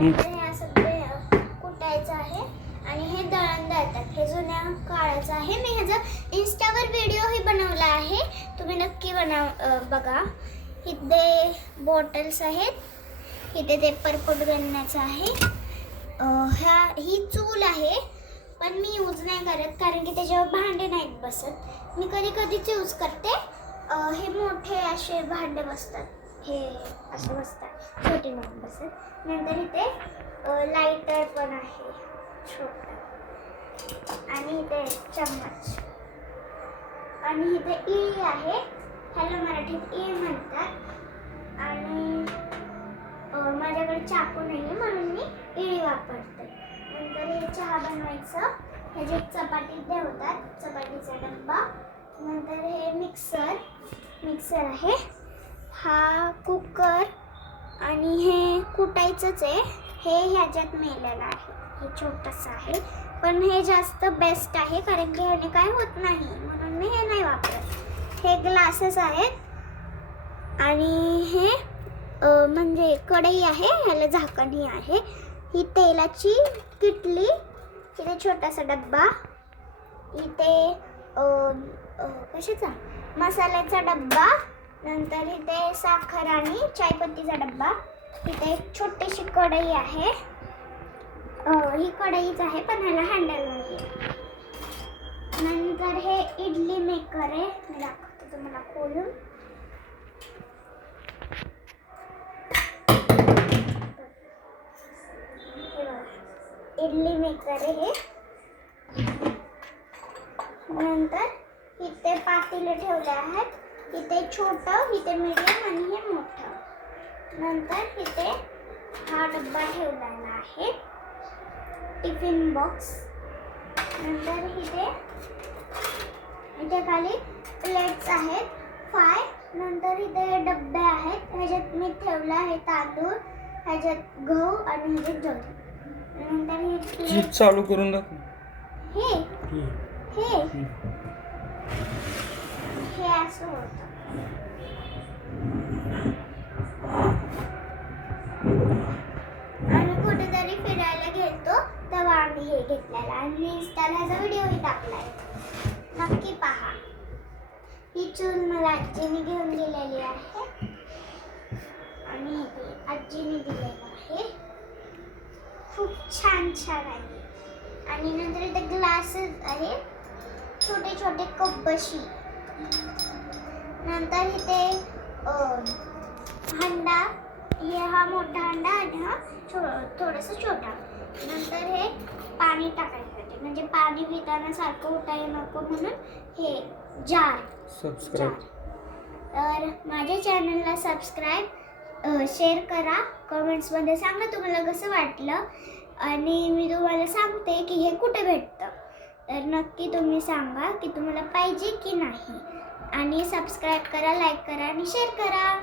नंतर हे असं कुटायचं आहे आणि हे दळण दळतात. हे जुन्या काळाचं आहे. मी ह्याचा इंस्टावर व्हिडिओही बनवला आहे, तुम्ही नक्की बघा. इथे बॉटल्स आहेत, इथे ते परपट घालण्याचं आहे. ही चूल आहे, पण मी यूज नाही करत कारण की त्याच्यावर भांडे नाहीत बसत. मी कधी कधीच यूज करते. हे मोठे असे भांडे बसतात, हे असे बसतात, छोटे नाही बसत. नंतर इथे लायटर पण आहे छोटा, आणि इथे चम्मच, आणि इथे इळी आहे, ह्याला मराठीत इळी म्हणतात. आणि माझ्याकडे चाकू नाही आहे म्हणून मी इळी वापरते. नंतर हे चहा बनवायचं, ह्याची चपाती ठेवतात, चपातीचा डब्बा. नंतर हे मिक्सर आहे. हा कुकर, आणि हे कुटायचंच आहे. हे ह्याच्यात मेलेलं आहे, हे छोटंसं आहे, पण हे जास्त बेस्ट आहे कारण की ह्याने काय होत नाही म्हणून मी हे नाही वापरत. हे ग्लासेस आहेत, आणि हे म्हणजे कढई आहे, ह्याला झाकणही आहे. ही तेलाची किटली, इथे छोटासा डब्बा, इथे कशाचा मसाल्याचा डब्बा. नंतर इथे साखर आणि चायपत्तीचा डब्बा. इथे एक छोटीशी कढई आहे, ही कढईच आहे पण ह्याला हँडल नाही. नंतर हे इडली मेकर आहे, मी दाखवते तुम्हाला खोलून. इडली मेकर आहे हे. नंतर इथे पातेले ठेवले आहेत, इथे छोटं, इथे मीडियम आणि हे मोठं. नंतर इथे हा डब्बा ठेवलेला आहे, टिफिन बॉक्स. नंतर इथे खाली प्लेट्स आहेत 5. नंतर इथे डब्बे आहेत, ह्याच्यात मी ठेवला आहे तांदूळ, ह्याच्यात गहू आणि ह्याच्यात ज्वारी. नंतर हे चालू करून दाखव. हे असं होतं. आम्ही कुठेतरी फिरायला गेलतो तेव्हा आम्ही हे घेतलेलं, आणि इंस्टाला ह्याचा व्हिडिओही टाकलाय, नक्की पहा. ही चूल मला आजीने घेऊन गेलेली आहे, आणि आजीने दिलेलं आहे, खूप छान आहे. आणि नंतर इथे ग्लासेस आहे, छोटे छोटे कप बशी. नंतर इथे हंडा, हा मोठा हंडा आणि हा थोडासा छोटा. नंतर हे पाणी टाकायसाठी, म्हणजे पाणी पिताना सारखं उठायला नको म्हणून हे जार. तर माझ्या चॅनलला सबस्क्राईब, शेअर करा, कमेंट्समध्ये सांगा तुम्हाला कसं वाटलं, आणि मी तुम्हाला सांगते की हे कुठे भेटतं. तर नक्की तुम्ही सांगा की तुम्हाला पाहिजे की नाही, आणि सबस्क्राईब करा, लाईक करा आणि शेअर करा.